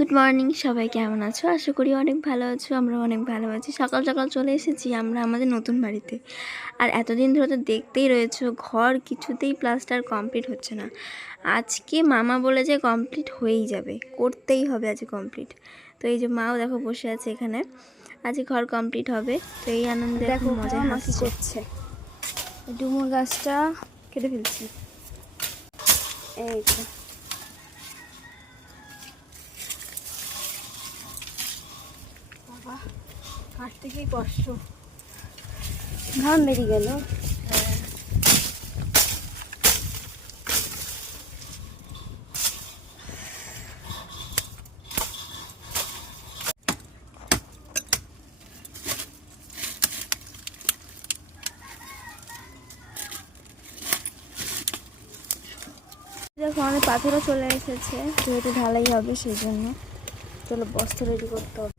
Good morning, সবাই কেমন আছো? আশা করি অনেক ভালো আছো। আমরা অনেক ভালো আছি। সকাল সকাল চলে এসেছি আমরা আমাদের নতুন বাড়িতে। আর এতদিন ধরে তো দেখতেই রয়েছো, ঘর কিছুতেই প্লাস্টার কমপ্লিট হচ্ছে না। আজকে মামা বলে যে কমপ্লিট হয়েই যাবে, করতেই হবে আজকে কমপ্লিট। তো এই যে মাও দেখো বসে আছে এখানে, আজকে ঘর কমপ্লিট হবে। তো এই আনন্দে দেখো মজা মাসি করছে, ডুমুর গাছটা কেটে ফেলছি। এই তো বাবা, কাটতে কি কষ্ট, ঘাম বেরিয়ে গেল। দেখো অনেক পাথরও চলে এসেছে, যেহেতু ঢালাই হবে সেই জন্য চলো বস্তা রেডি করতে হবে।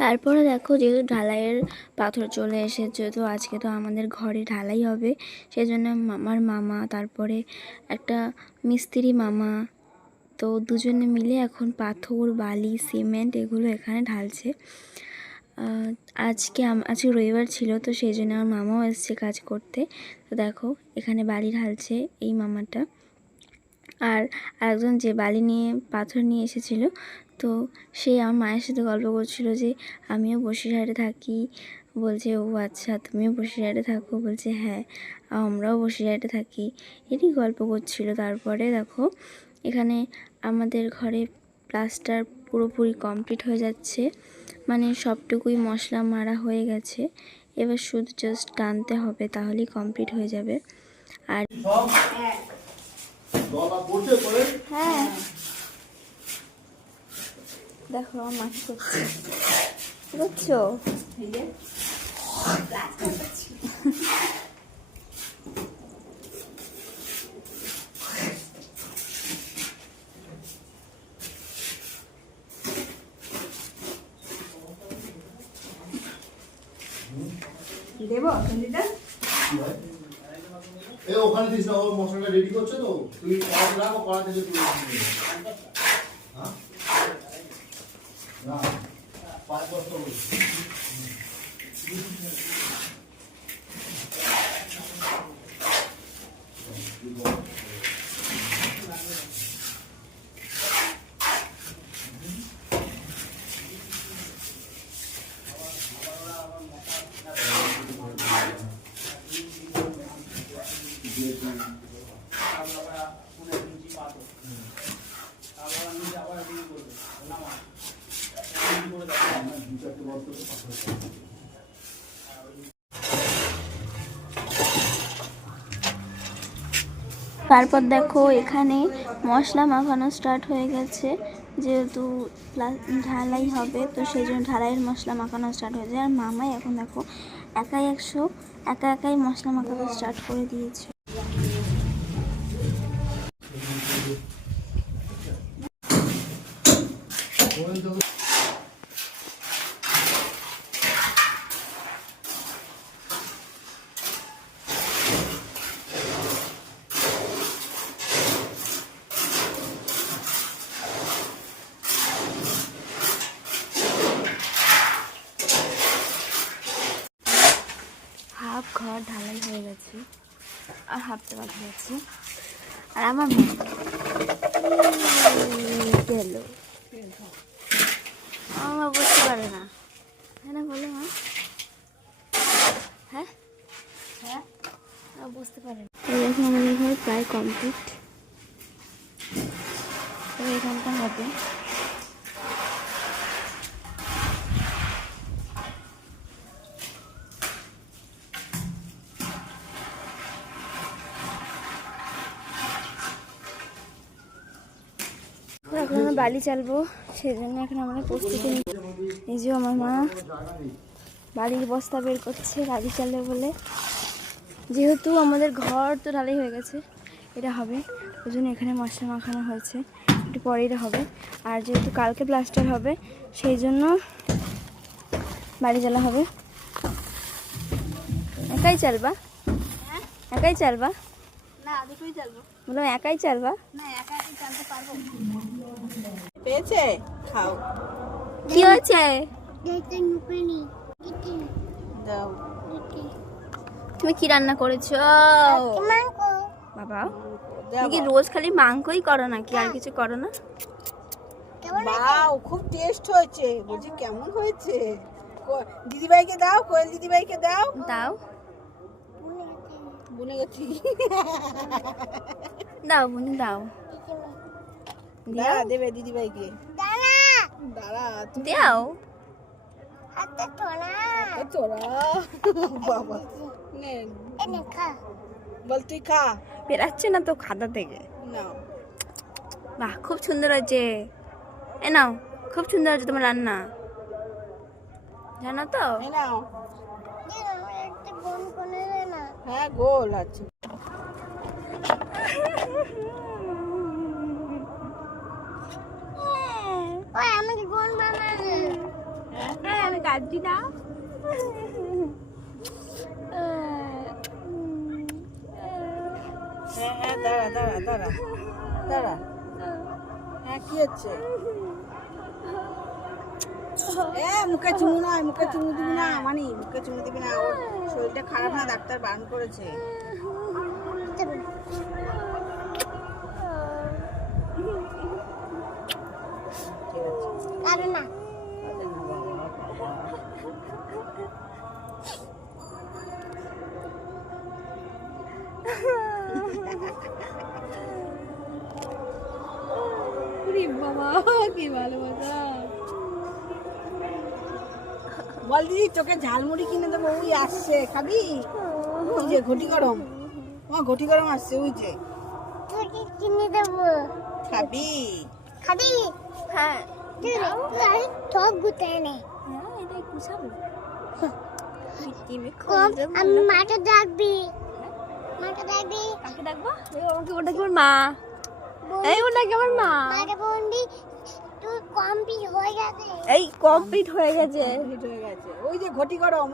তারপরে দেখো যেহেতু ঢালাইয়ের পাথর চলে এসেছে, তো আজকে তো আমাদের ঘরে ঢালাই হবে। সেই জন্য আমার মামা, তারপরে একটা মিস্ত্রি মামা, তো দুজনে মিলে এখন পাথর, বালি, সিমেন্ট এগুলো এখানে ঢালছে। আজকে রবিবার ছিল, তো সেই জন্য আমার মামাও এসছে কাজ করতে। তো দেখো এখানে বালি ঢালছে এই মামাটা। আর আরেকজন যে বালি নিয়ে পাথর নিয়ে এসেছিল, তো সে আমার মায়ের সাথে গল্প করছিল যে আমিও বসিরহাটে থাকি। বলছে ও আচ্ছা, তুমিও বসিরহাটে থাকো? বলছে হ্যাঁ, আমরাও বসিরহাটে থাকি। এরই গল্প করছিল। তারপরে দেখো এখানে আমাদের ঘরে প্লাস্টার পুরোপুরি কমপ্লিট হয়ে যাচ্ছে, মানে সবটুকুই মশলা মারা হয়ে গেছে। এবার শুধু জাস্ট টানতে হবে, তাহলেই কমপ্লিট হয়ে যাবে। আর হ্যাঁ দেখো আমার মাসি করছে, কি করছো? দেবো ওখানে দিস না, ও মশলাটা রেডি করছে তো, তুই রাখো কড়া থেকে তুলে হ্যাঁ না 5 বস্তা তারপর দেখো এখানে মশলা মাখানো স্টার্ট হয়ে গেছে, যেহেতু ঢালাই হবে, তো সেই জন্য ঢালাইয়ের মশলা মাখানো স্টার্ট হয়ে যায়। আর মামাই এখন দেখো একাই মশলা মাখাতে স্টার্ট করে দিয়েছে। হাফ ঘর ঢালাই হয়ে গেছে, আর হাফটা বাকি আছে। আর আমার মা গেল, আমার বুঝতে পারে না, হ্যাঁ না বলো মা? হ্যাঁ হ্যাঁ বুঝতে পারে না। এখন আমাদের ঘর প্রায় কমপ্লিট, তো এখানটা হবে। এখন আমরা বালি চালবো, সেই জন্য এখন আমরা প্রস্তুতি নিই। এই যে আমার মা বালির বস্তা বের করছে বালি চালবে বলে। যেহেতু আমাদের ঘর তো ঢালাই হয়ে গেছে, এটা হবে, ওই জন্য এখানে মশলা মাখানো হয়েছে, একটু পরে এটা হবে। আর যেহেতু কালকে প্লাস্টার হবে, সেই জন্য বাড়ি জ্বালা হবে। একাই চালবা? একাই চালবা? না দুটোই চালবো। বললাম একাই চালবা? না একা একাই চালতে পারবো। পেয়েছে খাও। কি হয়েছে? দাও। তুমি কি রান্না করেছো? বাবা তুমি কি রোজ খালি মাংসই করো নাকি আর কিছু করো না? বাও খুব টেস্ট হয়েছে। বলছি কেমন হয়েছে? দিদিভাইকে দাও, কোয়েল দিদিভাইকে দাও। দাও বুনে গেছি। দাও বুনি দাও। দাঁড়া দেবে দিদিভাইকে। দাঁড়া তুই দাও তোরা বাবা নে বল তুই খা। বেরাচ্ছে না তো খাতা থেকে। নাও বাহ খুব সুন্দর হয়েছে। এ নাও খুব সুন্দর হয়েছে তোমার রান্না, জানো তো? এ নাও। হ্যাঁ গোল আছে। আমাকে গোল বানাবে। হ্যাঁ আমি কাটছি না। হ্যাঁ হ্যাঁ দাঁড়া দাঁড়া দাঁড়া দাঁড়া। হ্যাঁ কি হচ্ছে? মুখে চুমু নয়, মুখে চুমু দিবি না মানি, মুখে চুমু দিবি না। ওর শরীরটা খারাপ না, ডাক্তার বারণ করেছে। ঠিক আছে না বাবা কি ভালোবাসা। বল দিদি তোকে ঝালমুড়ি কিনে দেবো, ওই আসছে খাবি? ওই যে ঘটি গরম, ঘটি গরম আসছে ওই যে। তোকে কিনে দেবো, খাবি? খাবি? হ্যাঁ টক গুতায় নে। হ্যাঁ এটাই কুছাবো। আমি মাকে ডাকবি, মাকে ডাকবি। কাকে ডাকবো? ওকে ওটা কি আমার মা? এই ওটা কি আমার মা? মাকে বলবি তুই কমপ্লিট হয়ে গেছে। এই কমপ্লিট হয়ে গেছে। ওই যে ঘটি গরম।